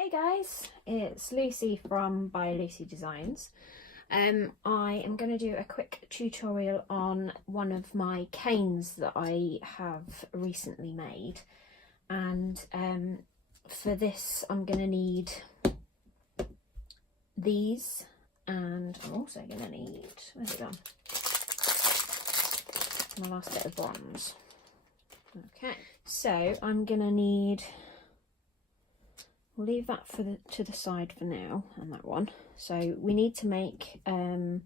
Hey guys, it's Lucy from By Lucy Designs. I am going to do a quick tutorial on one of my canes that I have recently made, and for this I'm going to need these, and I'm also going to need, where's it gone? My last bit of bronze. Okay, so I'm going to need, we'll leave that to the side for now, and that one. So we need to make a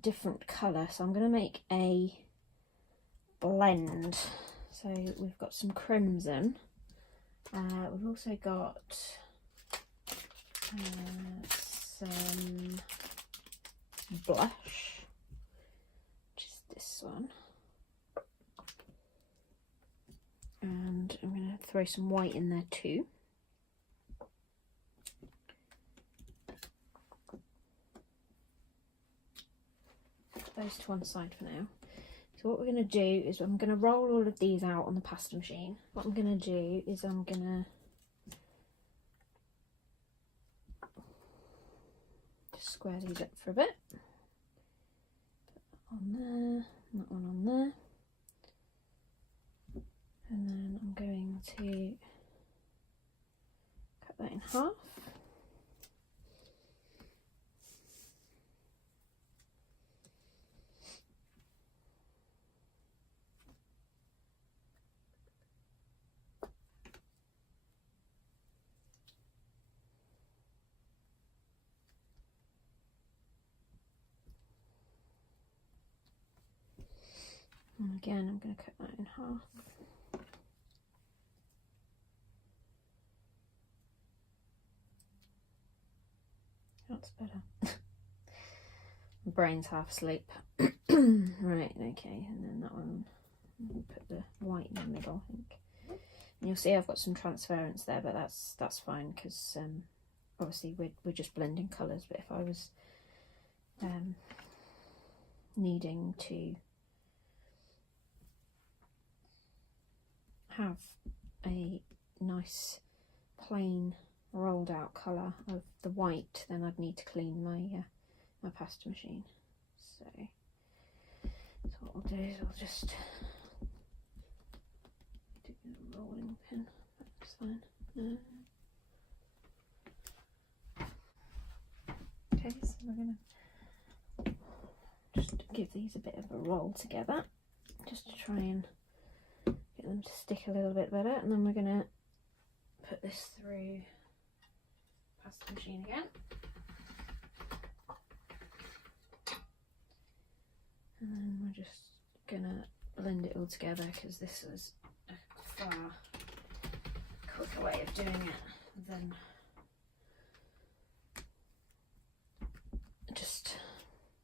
different colour. So I'm going to make a blend. So we've got some crimson. We've also got some blush, which is this one. And I'm going to throw some white in there too. Put those to one side for now. So what we're going to do is I'm going to roll all of these out on the pasta machine. What I'm going to do is I'm going to just square these up for a bit. Put that on there, and that one on there. And then I'm going to cut that in half. And again, I'm going to cut that in half. That's better. My brain's half asleep. Right, okay, and then that one, put the white in the middle, I think. And you'll see I've got some transference there, but that's fine, because obviously we're just blending colours. But if I was needing to have a nice plain rolled out colour of the white, then I'd need to clean my my pasta machine. So what we'll do is we'll just do a rolling pin. That's fine. Okay, so we're gonna just give these a bit of a roll together, just to try and get them to stick a little bit better, and then we're gonna put this through pasta machine again. And then we're just gonna blend it all together, because this is a far quicker way of doing it than just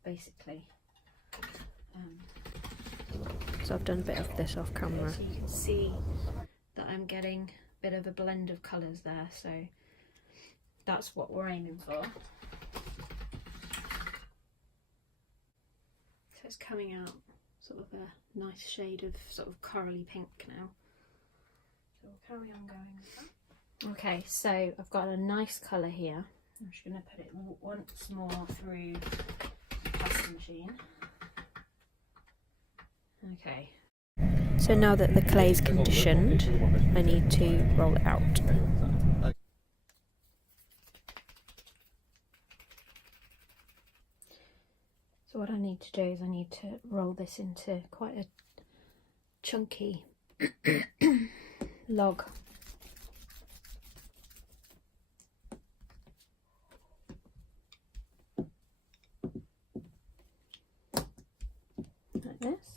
basically. So I've done a bit of this off camera. So you can see that I'm getting a bit of a blend of colours there, so that's what we're aiming for. So it's coming out sort of a nice shade of sort of corally pink now. So we'll carry on going with that. Okay, so I've got a nice colour here. I'm just going to put it once more through the pasta machine. Okay. So now that the clay is conditioned, I need to roll it out. So what I need to do is I need to roll this into quite a chunky log. Like this.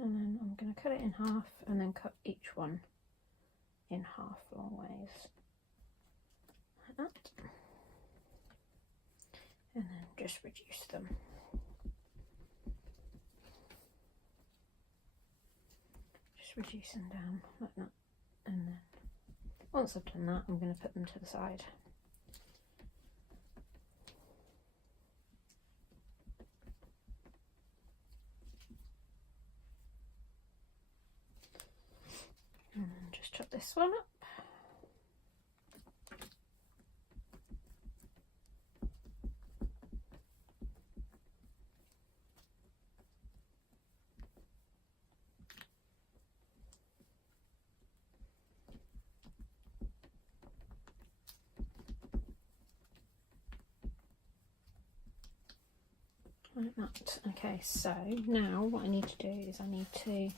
And then I'm going to cut it in half, and then cut each one in half long ways, like that, and then just reduce them. reducing down like that, and then once I've done that, I'm going to put them to the side. And then just chop this one up. Like that. Okay, so now what I need to do is I need to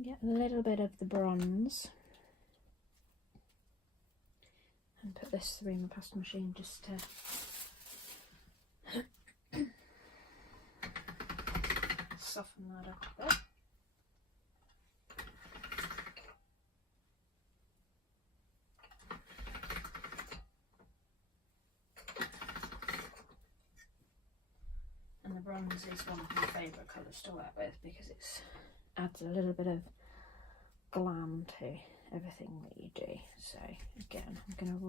get a little bit of the bronze and put this through my pasta machine just to soften that up a bit. And the bronze is one of my favourite colours to work with because it adds a little bit of glam to everything that you do. So again, I'm going to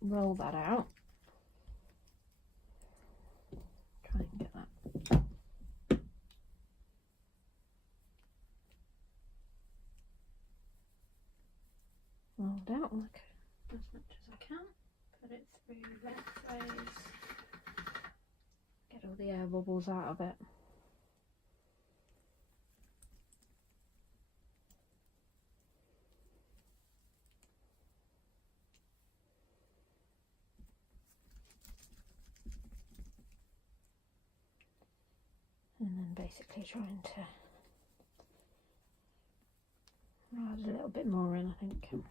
roll that out. Try and get that rolled out like as much as I can. Put it through lengthways. Get all the air bubbles out of it. And then basically trying to add a little bit more in, I think.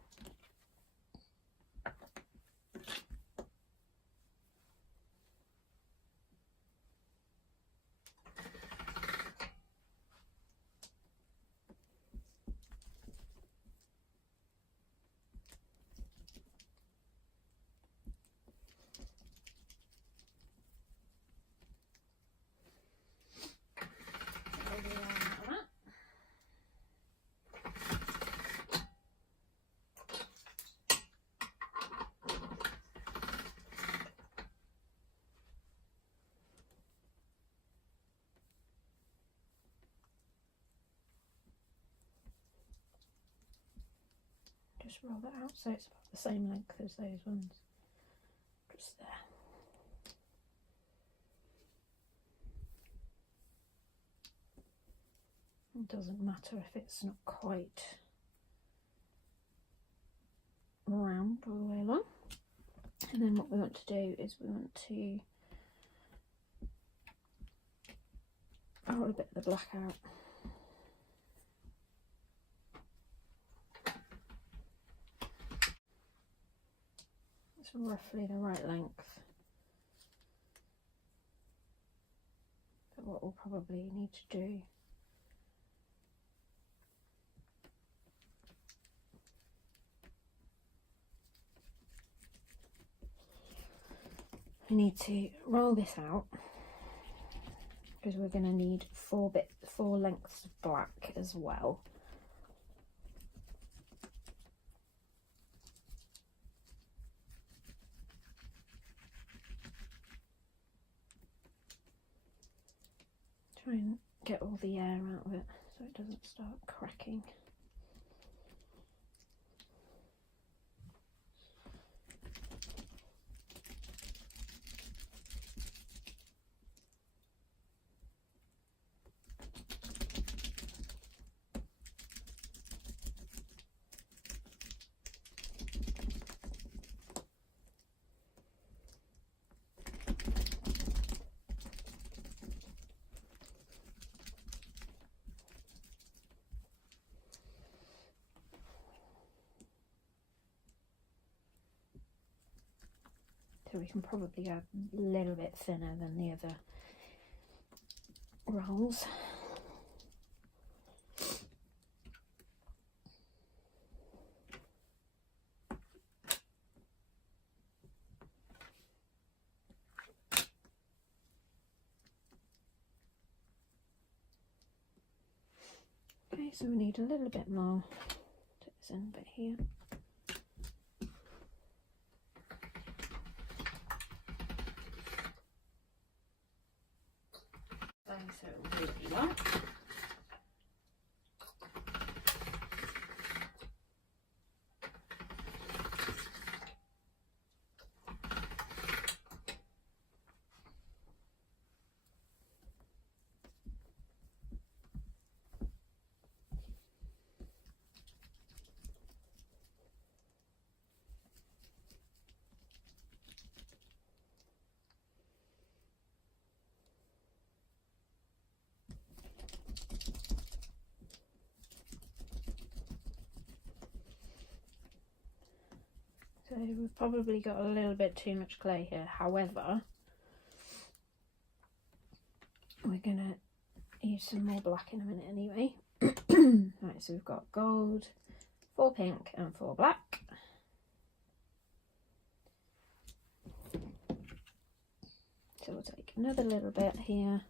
Just roll that out so it's about the same length as those ones. Just there. It doesn't matter if it's not quite round all the way along. And then what we want to do is we want to roll a bit of the black out. It's roughly the right length. But what we'll probably need to do we need to roll this out because we're going to need four lengths of black as well. Try and get all the air out of it so it doesn't start cracking. So we can probably go a little bit thinner than the other rolls. Okay, so we need a little bit more. Take this in a bit here. So really well. So we've probably got a little bit too much clay here. However, we're gonna use some more black in a minute anyway. Right, so we've got gold, 4 pink and 4 black. So we'll take another little bit here.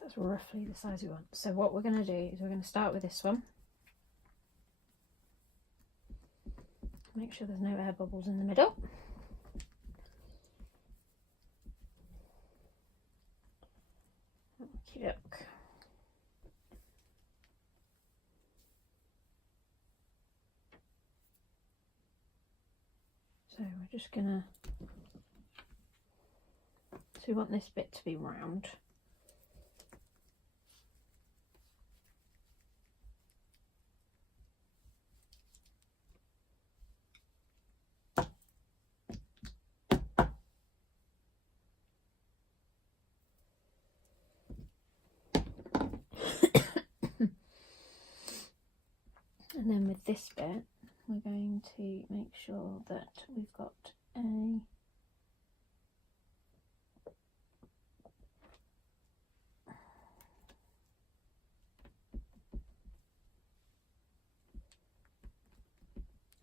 That's roughly the size we want. So what we're going to do is we're going to start with this one. Make sure there's no air bubbles in the middle. Okie doke. So we're just going to... So we want this bit to be round. And then with this bit, we're going to make sure that we've got a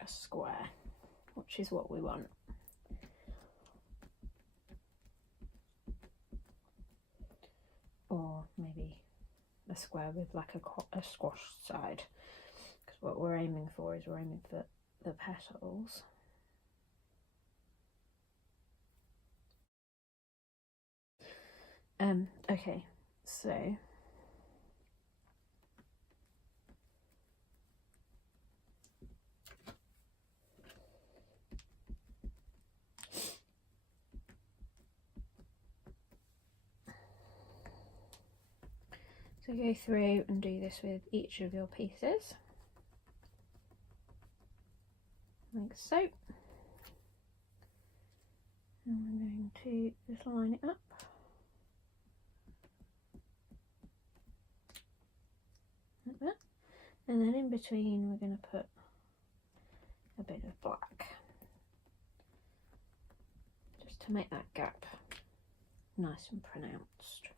square, which is what we want. Or maybe a square with like a squash side. Because what we're aiming for is we're aiming for the petals. Okay, so go through and do this with each of your pieces, like so. And we're going to just line it up. Like that. And then in between we're going to put a bit of black, just to make that gap nice and pronounced.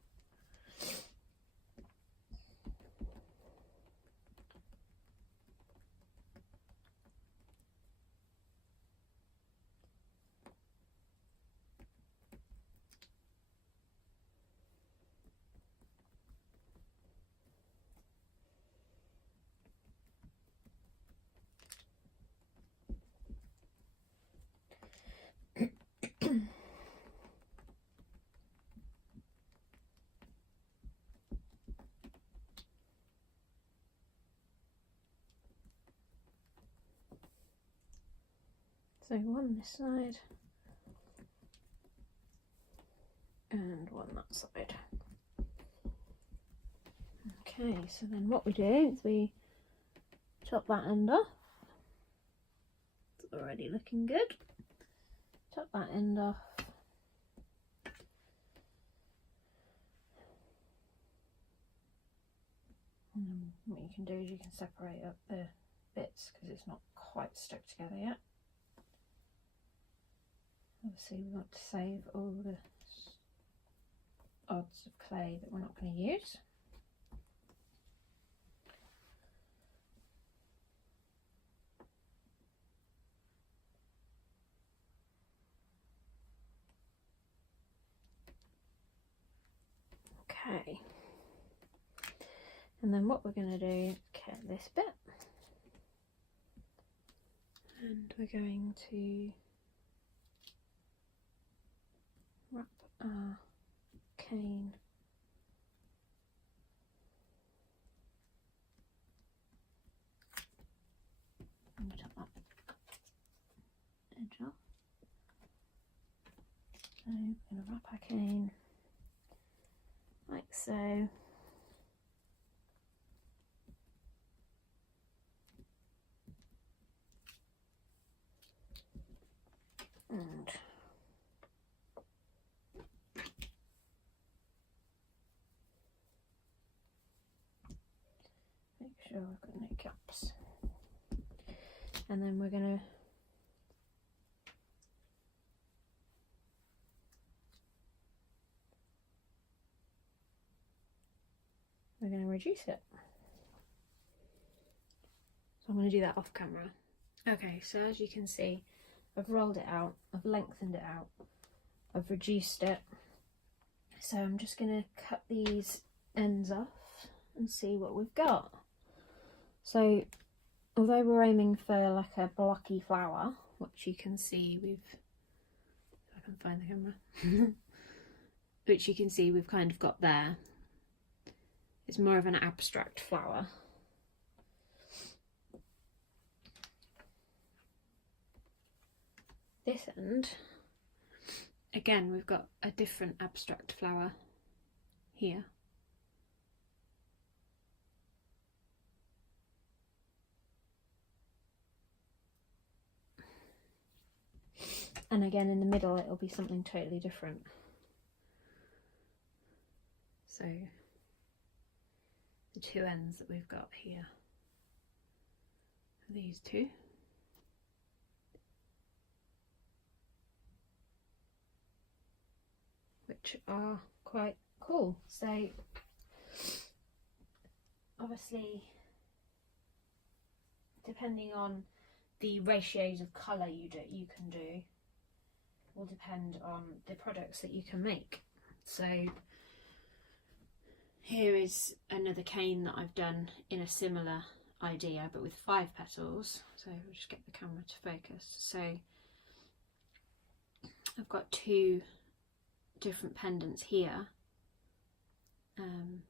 So one this side and one that side. Okay, so then what we do is we chop that end off. It's already looking good. Chop that end off. And what you can do is you can separate up the bits because it's not quite stuck together yet. Obviously we want to save all the odds of clay that we're not going to use. Okay, and then what we're going to do is cut this bit, and we're going to wrap our cane and chop that edge off. So I'm going to wrap our cane like so. And make sure I've got no gaps. And then we're going to reduce it. So I'm going to do that off camera. Okay, so as you can see, I've rolled it out, I've lengthened it out, I've reduced it. So I'm just going to cut these ends off and see what we've got. So although we're aiming for like a blocky flower, which you can see we've, if I can find the camera, which you can see we've kind of got there. It's more of an abstract flower. This end, again, we've got a different abstract flower here. And again, in the middle, it'll be something totally different. So the two ends that we've got here are these two. Which are quite cool. So obviously, depending on the ratios of colour you can do will depend on the products that you can make. So here is another cane that I've done in a similar idea but with 5 petals. So we'll just get the camera to focus. So I've got 2 different pendants here,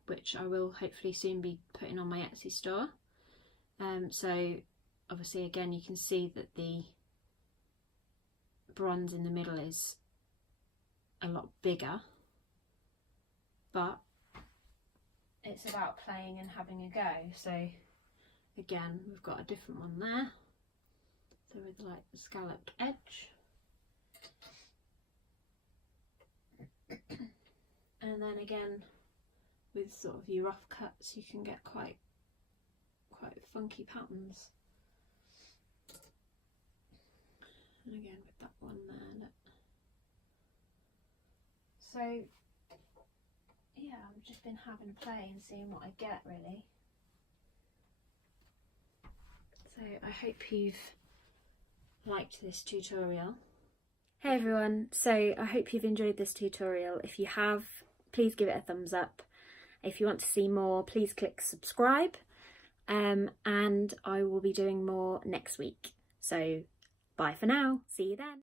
which I will hopefully soon be putting on my Etsy store. So obviously again you can see that the bronze in the middle is a lot bigger, but it's about playing and having a go. So again we've got a different one there, so with like the scalloped edge. And then again with sort of your rough cuts you can get quite funky patterns. And again with that one there, look. So yeah, I've just been having a play and seeing what I get really. So I hope you've liked this tutorial. Hey everyone, so I hope you've enjoyed this tutorial. If you have, please give it a thumbs up. If you want to see more, please click subscribe, and I will be doing more next week. So bye for now, see you then.